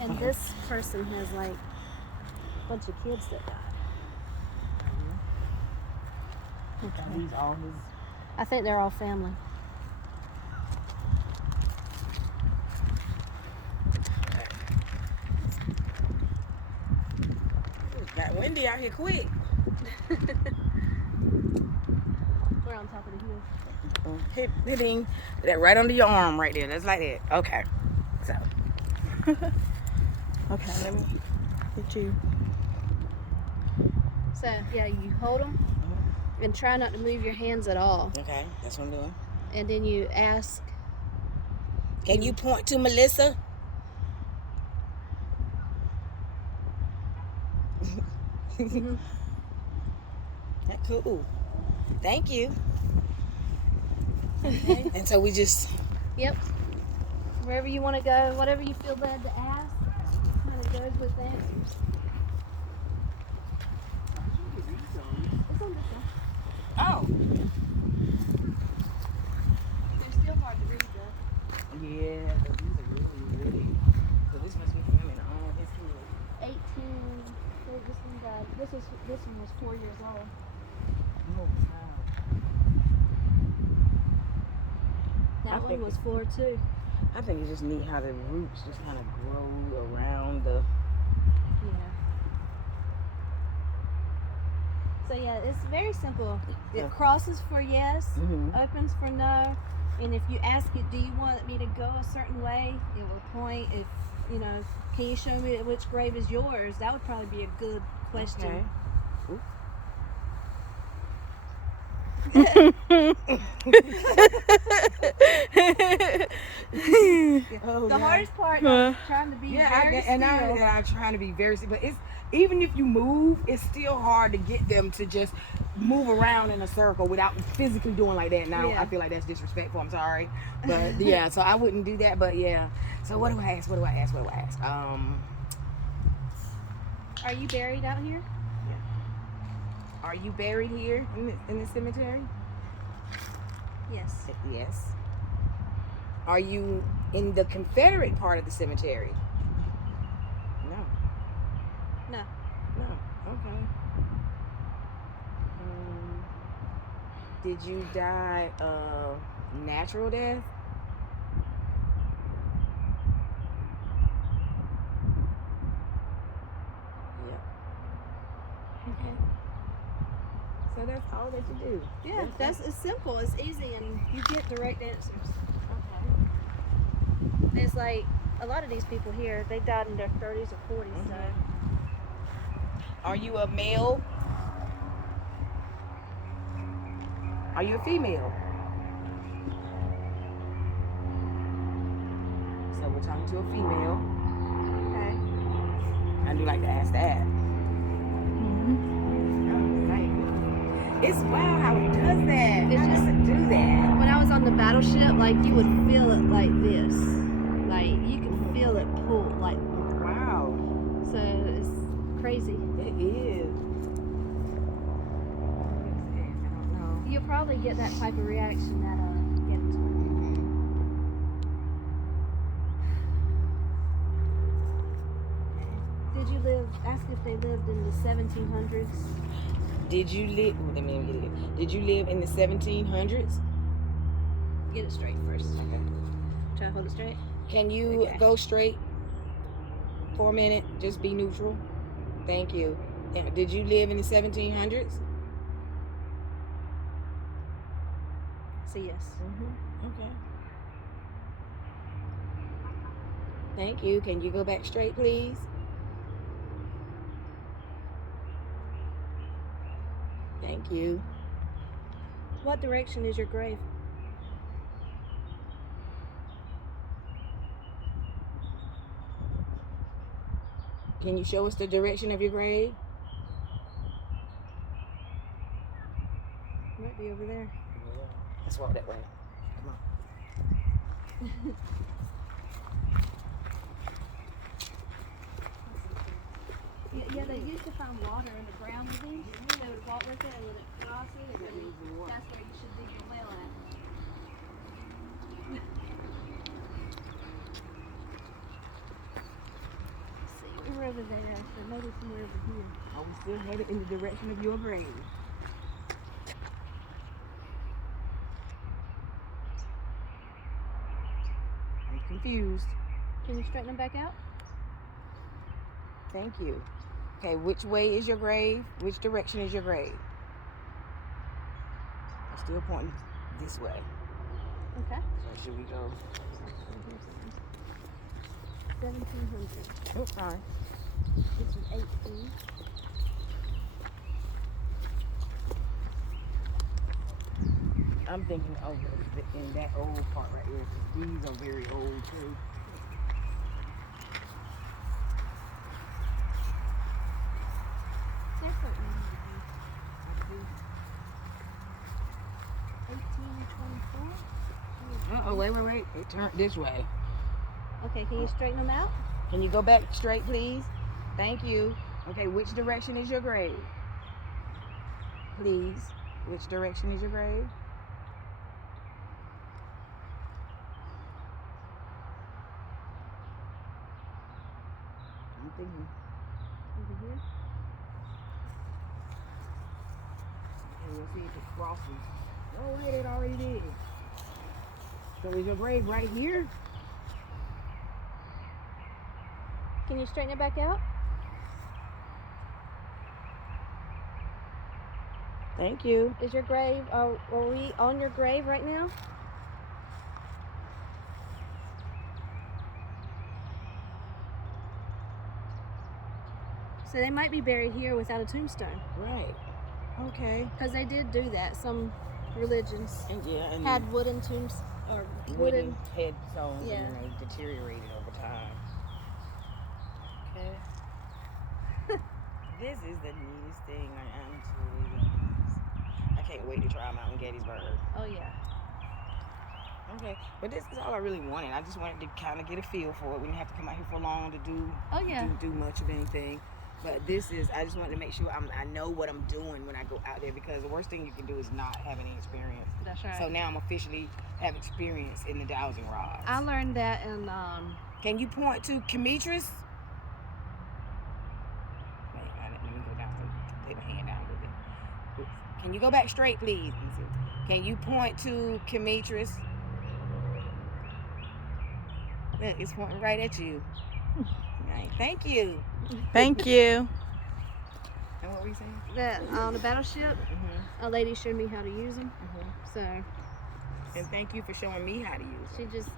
And this person has like a bunch of kids that died. Okay. Are these all his? I think they're all family. It got windy out here quick. We're on top of the hill. Hitting that right under your arm right there. That's like that. Okay. So. Okay, let me get you. So, yeah, you hold them and try not to move your hands at all. Okay, that's what I'm doing. And then you ask. Can you point to Melissa? That's cool. Thank you. Okay. And so we just. Yep. Wherever you want to go, whatever you feel led to ask, kind of goes with the answers. It's on this one. Oh. They're still hard to read though. Yeah, but these are really. So this must be from an all his kids. 18. This one died. This one was 4 years old. Oh, wow. That one was 4 too. I think it's just neat how the roots just kind of grow around the. Yeah. So yeah, it's very simple. It crosses for yes, opens for no, and if you ask it, do you want me to go a certain way, it will point. If you know, can you show me which grave is yours? That would probably be a good question. Okay. The hardest part is trying to be very still. I'm trying to be very still, but it's even if you move, it's still hard to get them to just move around in a circle without physically doing like that. Now I feel like that's disrespectful. I'm sorry, but yeah, so I wouldn't do that. But yeah, so what do I ask? Are you buried out here? Yeah. Are you buried here in the cemetery? Yes. Yes. Are you in the Confederate part of the cemetery? No. No. No. Okay. Did you die of natural death? Yeah. Okay. So that's all that you do. Yeah, it's simple. It's easy, and you get direct answers. Okay. It's like a lot of these people here, they died in their 30s or 40s. So. Are you a male? Are you a female? So we're talking to a female. Okay. I do like to ask that. It's wild how it does that. It's just to do that. When I was on the battleship, like you would feel it like this. Like you can feel it pull. Like wow. So it's crazy. It is. I don't know. You'll probably get that type of reaction at Gettysburg. Did you live? Ask if they lived in the 1700s. Did you live? Let me get it. Did you live in the 1700s? Get it straight first. Okay. Try to hold it straight. Can you go straight for a minute? Just be neutral. Thank you. Yeah. Did you live in the 1700s? Say yes. Okay. Thank you. Can you go back straight, please? Thank you. What direction is your grave? Can you show us the direction of your grave? Might be over there. Yeah. Let's walk that way. Come on. Yeah, they used to find water in the ground with these. They would walk with it and let it cross it. That's where you should dig your well at. over there, so maybe somewhere over here. Are we still headed in the direction of your grave? I'm confused. Can you straighten them back out? Thank you. Okay, which way is your grave? Which direction is your grave? I'm still pointing this way. Okay. So should we go? 1700. Oh, sorry. This is 18. I'm thinking over in that old part right here, because these are very old too. They're certainly 1824. Uh-oh, wait. It turned this way. Okay, can you straighten them out? Can you go back straight, please? Thank you. Okay, which direction is your grave? Please. Which direction is your grave? I'm thinking. Over here? Okay, we'll see if it crosses. Oh, wait, it already did. So is your grave right here? Can you straighten it back out? Thank you. Is your grave, are we on your grave right now? So they might be buried here without a tombstone. Right. Okay. Because they did do that. Some religions And had wooden tombs or wooden headstones, Yeah. and they deteriorated over time. Okay. This is the neatest thing I absolutely love. I can't wait to try them out in Gettysburg. Oh yeah. Okay, but this is all I really wanted. I just wanted to kind of get a feel for it. We didn't have to come out here for long to do do much of anything. But this is, I just wanted to make sure I know what I'm doing when I go out there, because the worst thing you can do is not have any experience. That's right. So now I'm officially have experience in the dowsing rods. I learned that in Can you point to Demetris? Wait, let me go down. Take my hand down a little bit. Can you go back straight, please? Can you point to Demetris? Look, it's pointing right at you. Right. Thank you. Thank you. And what were you saying? that on the battleship. A lady showed me how to use them. So. And thank you for showing me how to use She them. just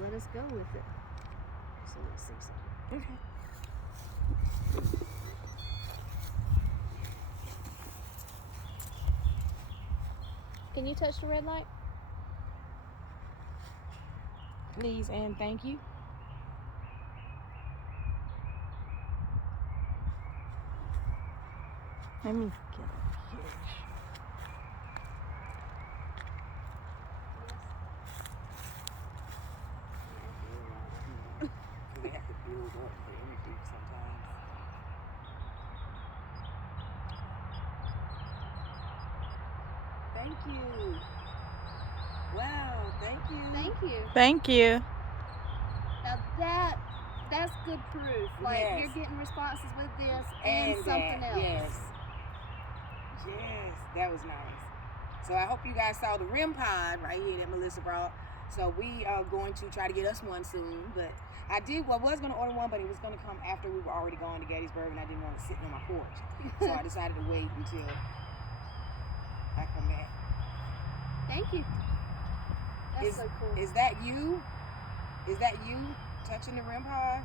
let us go with it. So let's see something. Okay. Can you touch the red light? Please and thank you. Let me get up here. They have to build up for anything sometimes. Thank you. Wow, thank you. Thank you. Thank you. Now that's good proof. Like Yes. you're getting responses with this and something that, else. Yes. Yes, that was nice. So I hope you guys saw the REM pod right here that Melissa brought. So we are going to try to get us one soon. But I was going to order one, but it was going to come after we were already going to Gettysburg, and I didn't want it sitting on my porch. So I decided to wait until I come back. Thank you. That's so cool. Is that you? Is that you touching the REM pod?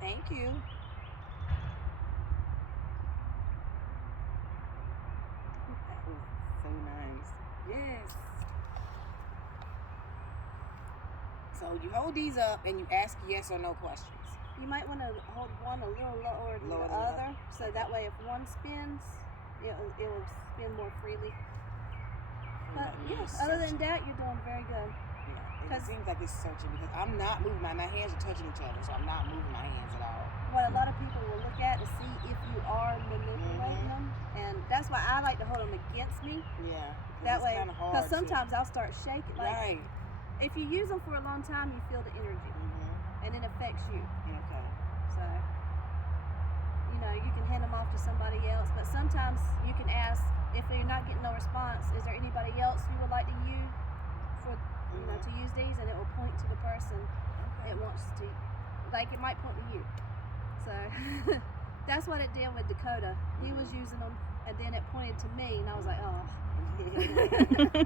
Thank you. That was so nice. Yes. So you hold these up and you ask yes or no questions. You might want to hold one a little lower than Lower the than the other, so that way if one spins, it will spin more freely. But yes, other than that, you're doing very good. Yeah, it seems like it's searching because I'm not moving my hands are touching each other, so I'm not moving my hands at all. What a lot of people will look at to see if you are manipulating them, and that's why I like to hold them against me. Yeah, That it's way, kind of hard. because sometimes I'll start shaking. Like, right. if you use them for a long time, you feel the energy, and it affects you. Okay. So, you know, you can hand them off to somebody else, but sometimes you can ask, if you're not getting no response, is there anybody else you would like to use for, you know, to use these, and it will point to the person it wants to, like it might point to you. So that's what it did with Dakota. He was using them, and then it pointed to me, and I was like, oh. Okay.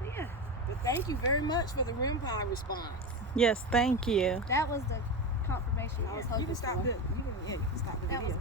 But yeah, But thank you very much for the REM pod response. Yes, thank you. that was the confirmation I was hoping You can stop for. the, you can stop the That video. was